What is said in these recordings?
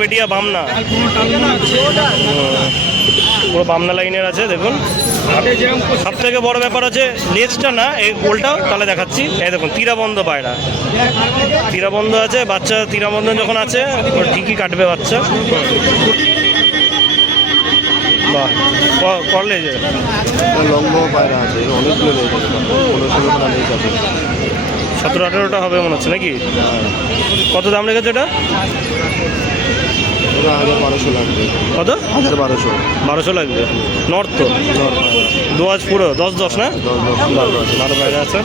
বেটিয়া বামনা, পুরো বামনা লাইনের আছে দেখুন। সব থেকে বড় ব্যাপার আছে লেজটা না, এই গোলটাও তাহলে দেখাচ্ছি। এই দেখুন তীরাবন্ধ পায়রা, তীরাবন্ধ আছে। বাচ্চা তীরাবন্ধন যখন আছে ওর ঠিকই কাটবে বাচ্চা। বাহ, করলে যে লম্বা পায়রা আছে, অনেকগুলো লেজ আছে, 16-17টা লেজ আছে। 17-18টা হবে মনে হচ্ছে নাকি? কত দাম রেখেছে এটা? 1200 লাগবে। কত? 1200। 1200 লাগবে। নর্থ তো দোয়াজ পুরো 10-10 না? 10-10 ভালো বাইরে আছে।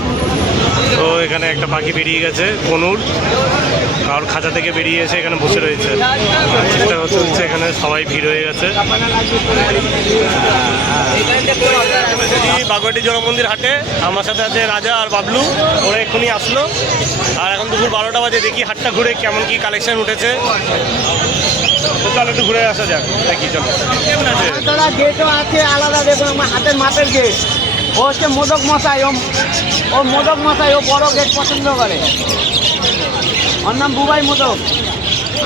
তো এখানে একটা পাখি বেরিয়ে গেছে কনুর, আর খাঁচা থেকে বেরিয়ে এসে এখানে বসে রয়েছে। চেষ্টা হচ্ছে, এখানে সবাই ভিড় হয়ে গেছে। বাগুয়াটি জোড়া মন্দির হাটে আমার সাথে আছে রাজা আর বাবলু, ওরা এক্ষুনি আসলো। আর এখন দুপুর 12টা বাজে, দেখি হাটটা ঘুরে কেমন কি কালেকশন উঠেছে। তো চলো একটু ঘুরে আসা যাক, দেখি চলো। কেমন আছে? দাদা গেটও আছে আলাদা, দেখুন আমার হাতের মাপের গেট। ও হচ্ছে মোদক মশাই, ও মোদক মশাই, ও বড় গেট পছন্দ করে। ওর নাম বুবাই মোদক।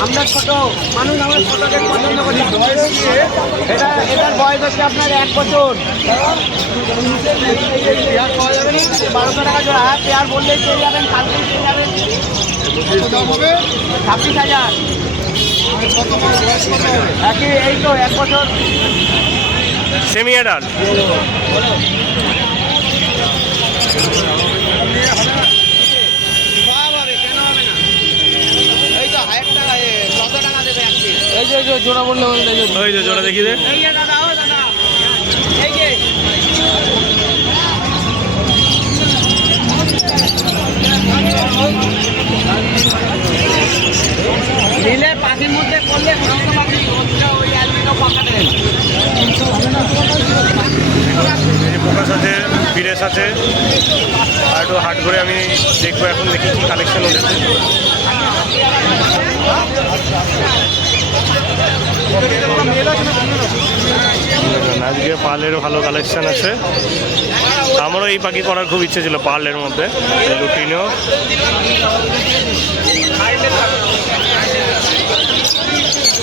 আমরা ছোট মানুষ, আমরা ছোট গেট পছন্দ করি। এটার বয়স হচ্ছে আপনার 1 বছর। পেয়ার পাওয়া যাবে না, 1200 টাকা জোড়া। হ্যাঁ, পেয়ার বললেই পেয়ে যাবেন, কালকেই পেয়ে যাবেন। 26,000। একই, এই তো 1 বছর। Semi adult. জোড়া বললে ওই যে জোড়া দেখি দে। নিলে পাখির মধ্যে করলে ওই অ্যালবিনো পাখা দেন। ফোকাস আছে, বিরেস আছে। আর একটু হাট ঘুরে আমি দেখবো, এখন দেখি কি কালেকশন উঠেছে। আজকে পার্লেরও ভালো কালেকশন আছে। আমারও এই পাখি করার খুব ইচ্ছে ছিল পার্লের মধ্যে, লুটিনো।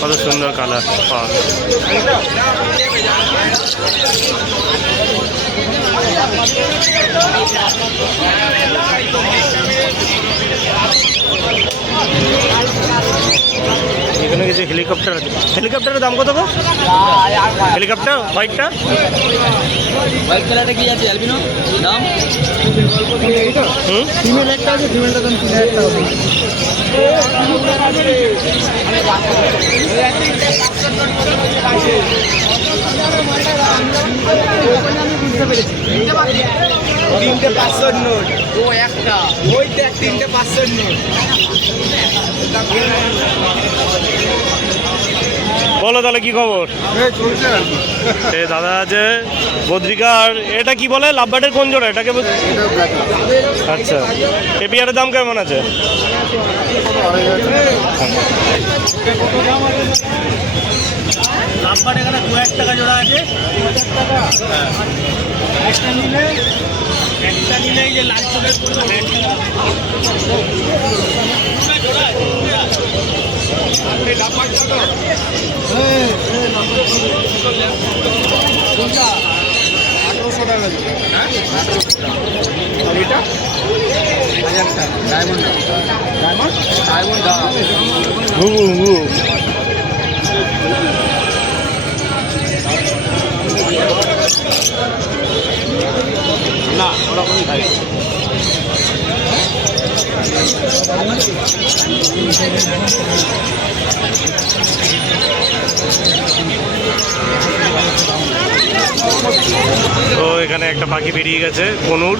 কত সুন্দর কালার পাল। এখানে কিছু হেলিকপ্টার আছে। হেলিকপ্টারের দাম কত গো? হেলিকপ্টার হোয়াইটটা, হোয়াইট কালারটা কি আছে অ্যালবিনো দাম? ফিমেল একটা আছে, ফিমেলটা দাম 3000 টাকা হবে। বুঝতে পেরেছি। 3টে 500 নোট, ও একটা, ওই দেখ 3টে 500 নোট। বলো তাহলে কি খবর? এ দাদা আছে বদ্রিকা। আর এটা কি বলে লাভবার্ডের কোন জোড়া এটাকে? আচ্ছা, এই পেয়ারের দাম কেমন আছে? লাভবার্ড এখানে 2000 টাকা জোড়া আছে। একটা নিলে এই যে লাল চোখের না ওরকমই থাকে। তো এখানে একটা পাখি বেরিয়ে গেছে কনুর,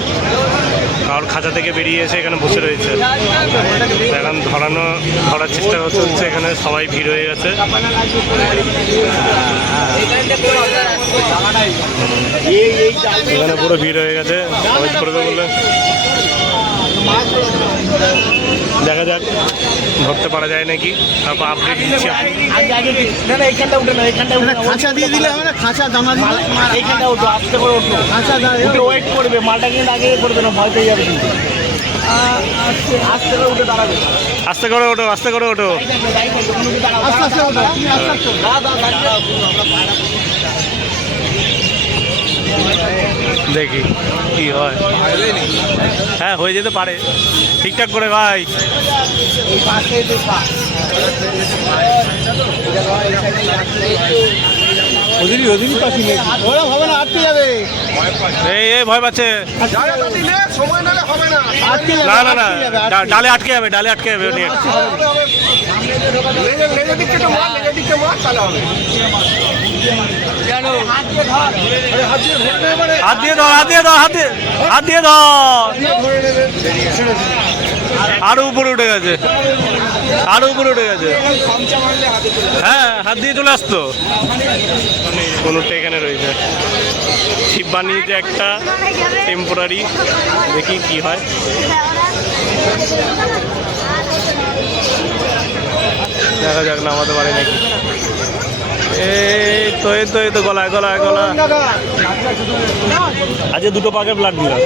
আর খাঁচা থেকে বেরিয়ে এসে এখানে বসে রয়েছে। এখন ধরার চেষ্টা হচ্ছে, এখানে সবাই ভিড় হয়ে গেছে। এখানে পুরো ভিড় হয়ে গেছে, সবাই করবে বলে। দেখা যাক ধরতে পারা যায় নাকি, তারপর আপডেট দিচ্ছি। খাঁচা দিয়ে দিলে হবে না, খাঁচা জামা দিলে এইখানটা উঠো, আস্তে করে উঠো, খাঁচা ওয়েট করবে, মালটা কিন্তু আগে করবে না, ভয় পেয়ে যাবে কিন্তু। আস্তে করে উঠে দাঁড়াবে। আস্তে করে ওঠো, আস্তে করে ওঠো। দেখি কি হয়। হ্যাঁ, হয়ে যেতে পারে। ঠিকঠাক করে ভাই। এই ভয় পাচ্ছে। না না না, ডালে আটকে যাবে, ডালে আটকে যাবে। হাত দিয়ে দাও, হাত দিয়ে দাও, হাত দিয়ে দাও। আরো উপরে উঠে গেছে, আরো উপরে উঠে গেছে। হ্যাঁ, হাত দিয়ে চলে আসতো। কোনোটা এখানে রয়েছে। শিব বানিয়েছে একটা টেম্পোরারি। দেখি কি হয়। দেখা যাক, নামাতে পারে নাকি। এই তো গলায় গলায় গলা। আজকে দুটো পাকের ব্লাড দিলাম।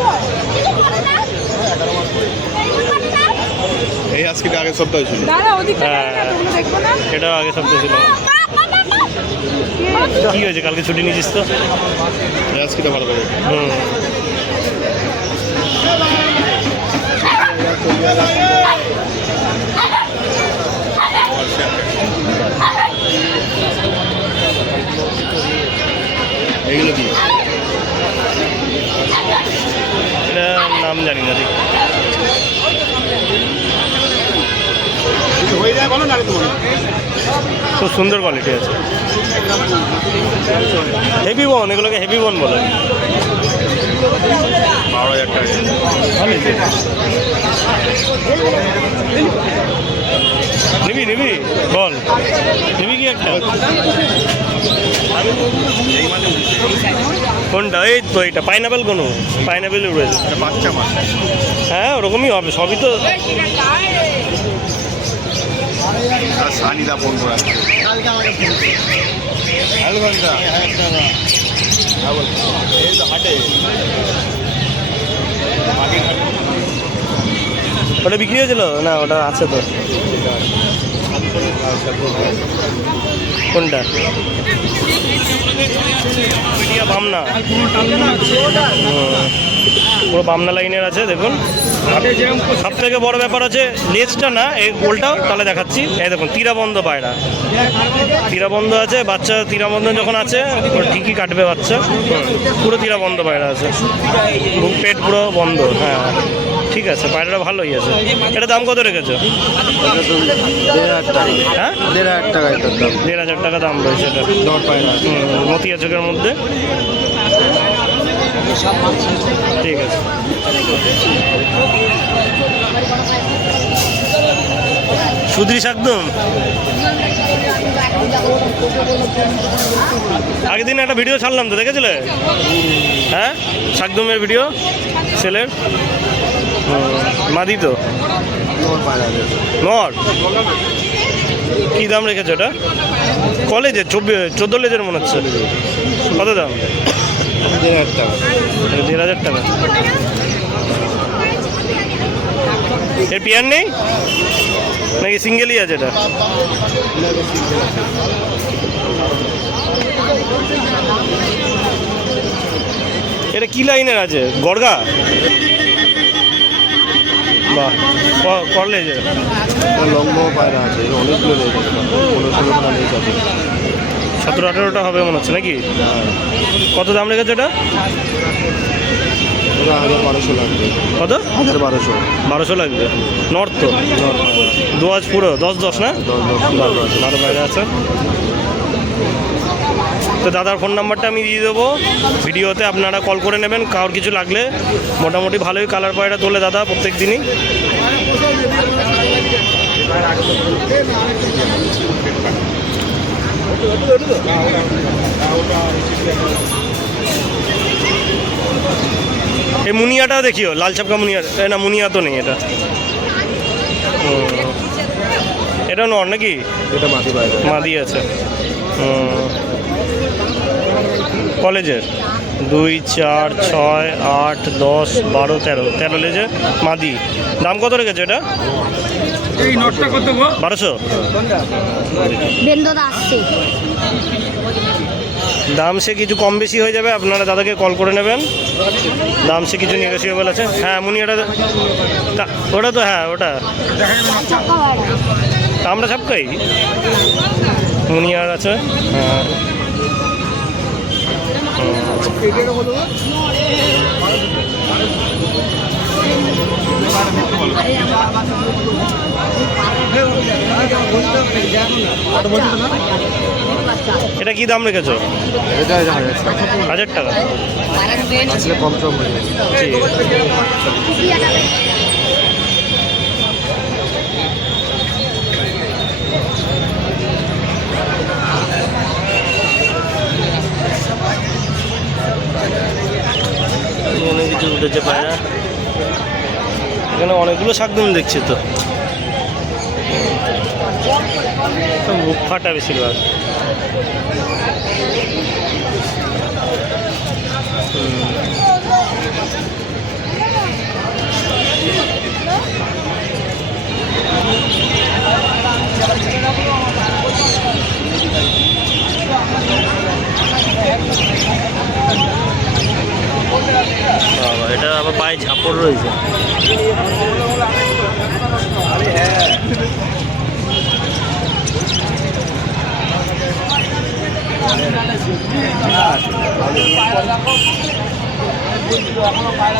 এই আজকে আগের সপ্তাহে ছিল। হ্যাঁ, এটাও আগের সপ্তাহে ছিল। কি হয়েছে, কালকে ছুটি নিয়েছিস তো? আজকে ভালো করে। এগুলো কি? এটা নাম জানি না। খুব সুন্দর কোয়ালিটি আছে। হেভি বন, এগুলোকে হেভি বন বলে। 12,000 টাকা। নিবি নিবি বল, নিবি কি একটা? কোনটা? এই তো এইটা পাইনাপেল। কোনো পাইনাপেল উড়েছে। বাচ্চা মাছ। হ্যাঁ, ওরকমই হবে, সবই তো। সানিদা 15 আছে। আলু ঘন্টা এই তো হাটে। ওটা বিক্রি হয়েছিল না? ওটা আছে তো। কোনটা? বামনা। পুরো বামনা লাইনের আছে দেখুন। সব থেকে বড় ব্যাপার আছে লেজটা না, এই গোলটাও তাহলে দেখাচ্ছি। এই দেখুন, তীরাবন্ধ পায়রা। তীরাবন্ধ আছে, বাচ্চা তীরাবন্ধ যখন আছে ওর ঠিকই কাটবে বাচ্চা। পুরো তীরাবন্ধ পায়রা আছে, বুক পেট পুরো বন্ধ। হ্যাঁ, ঠিক আছে, পায়রাটা ভালোই আছে। এটা দাম কত রেখেছো? 1,500 টাকা। হ্যাঁ, 1,500 টাকা এটার দাম। 1,500 টাকা দাম রয়েছে এটা। দর পায়রা। মতিয়া চোখের মধ্যে। ঠিক আছে। সুদৃশ একদম। আগের দিন একটা ভিডিও ছাড়লাম তো, দেখেছিলে? হ্যাঁ, শাকদমের ভিডিও সেলের। মাদি তো নর। কী দাম রেখেছো ওটা? কলেজে 14 লেজের মনে হচ্ছে। কত দাম? 1,500 টাকা। 1,500 টাকা। এর পেয়ার নেই নাকি সিঙ্গেলই আছে এটা? এটা কি লাইনের আছে? গড়গা? বাহ, কলেজে লম্বা পায়রা আছে, অনেকগুলো লেজ আছে। 15-16টা লেজ আছে। 17-18টা হবে মনে হচ্ছে নাকি? কত দাম রেখেছে এটা? 1,1200 লাগবে। কত? 1,1200। 1200 লাগবে। নর্থ তো দোয়াজ পুরো 10-10 না? 10 ভালো বাইরে আছে তো। দাদার ফোন নাম্বারটা আমি দিয়ে দেবো ভিডিওতে, আপনারা কল করে নেবেন। কারোর কিছু লাগলে মোটামুটি ভালোই কালার পায়রা তোলে দাদা প্রত্যেক দিনই। এই মুনিয়াটাও দেখিও, লাল চাপকা মুনিয়া। না, মুনিয়া তো নেই এটা। এটা নর নাকি? এটা মাটি পায়রা। মাদি আছে। কলেজের 2, 4, 6, 8, 10, 12, 13 লেজে মাদি। দাম কত রেখেছে এটা? এই নটটা কত গো? 1200। বেন্দদা আসছে। দাম সে কিছু কম বেশি হয়ে যাবে, আপনারা দাদাকে কল করে নেবেন, দাম সে কিছু নেগোসিয়েবল আছে। হ্যাঁ মুনিয়াটা ওটা তো, হ্যাঁ ওটা চাপা বাড়া। আমরা ছাপকাই মুনিয়ার আছে। হ্যাঁ এটা কি দাম রেখেছো? এটা 1000 টাকা। আসলে কম সম হয়ে যাবে। ঠিক আছে। এখানে কিছু উঠেছে পায়রা, এখানে অনেকগুলো শাকদম দেখছি তো, মুখ ফাটা বেশিরভাগ। বাবা, এটা আবার পায়ে ঝাপড় রয়েছে।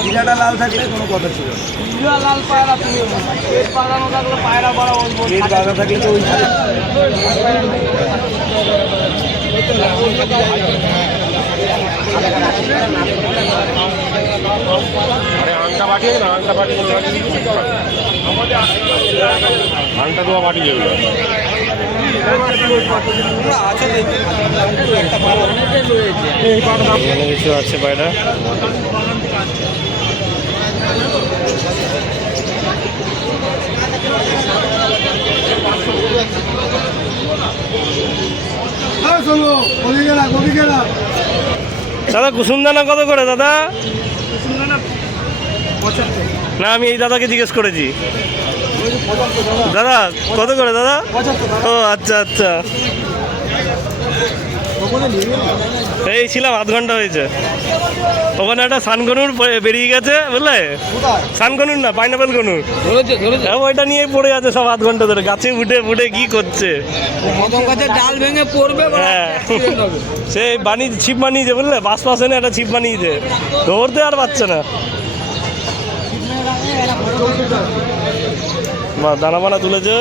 জিরাটা লাল থাকলে কোনো কথা ছিল না। জিরা লাল পায়রা তুমি পেট বাঁধানো থাকলে পায়রা বড় পেট বাঁধা থাকলে তো ওই আংটা পাঠিয়ে না, আংটা পাঠিয়ে আংটা দেওয়া পাঠিয়ে যেগুলো এখানে কিছু আছে পায়রা। দাদা কুসুমদানা কত করে দাদা? না আমি এই দাদাকে জিজ্ঞেস করেছি। দাদা কত করে দাদা? ও আচ্ছা আচ্ছা, এই ছিলাম আধ ঘন্টা হয়েছে। ওখানে একটা সানকনুর বেরিয়ে গেছে বুঝলে, সানকনুর না পাইনাপেল কনুর, ওইটা নিয়ে পড়ে আছে সব আধ ঘন্টা ধরে, গাছে উঠে উঠে কি করছে। ডাল ভেঙে পড়বে। হ্যাঁ সে বানিয়ে ছিপ বানিয়েছে বুঝলে, বাস পাস এনে একটা ছিপ বানিয়েছে, ধরতে আর পারছে না। বা দানা বানা তুলেছে,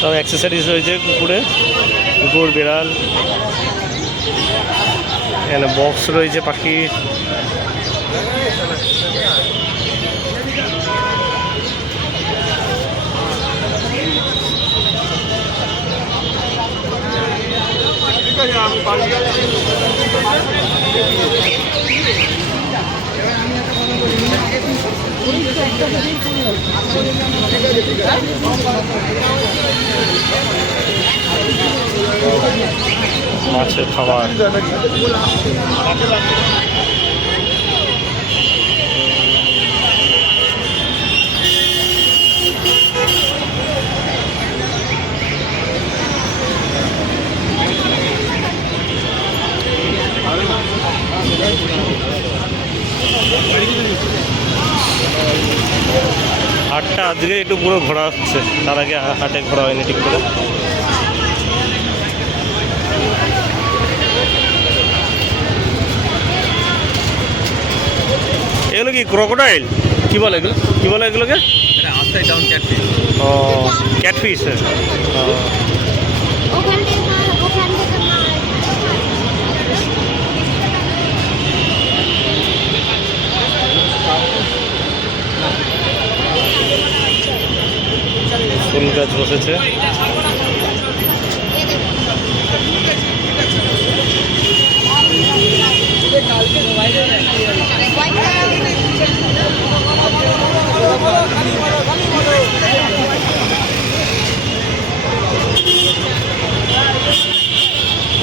সব অ্যাক্সেসরিজ হয়েছে কুকুরে, কুকুর বিড়াল। এখানে বক্স রয়েছে পাখি। মাছের খাবার। হাটটা আজকে একটু পুরো ঘোরা হচ্ছে, তার আগে হাটে ঘোরা হয়নি ঠিক করে। এগুলো কি ক্রোকোডাইল? কি বলে এগুলো, কি বলে এগুলোকে? ও ক্যাটফিশ। ওখান থেকে মার, ওখান থেকে মার। ফুল গাছ বসেছে।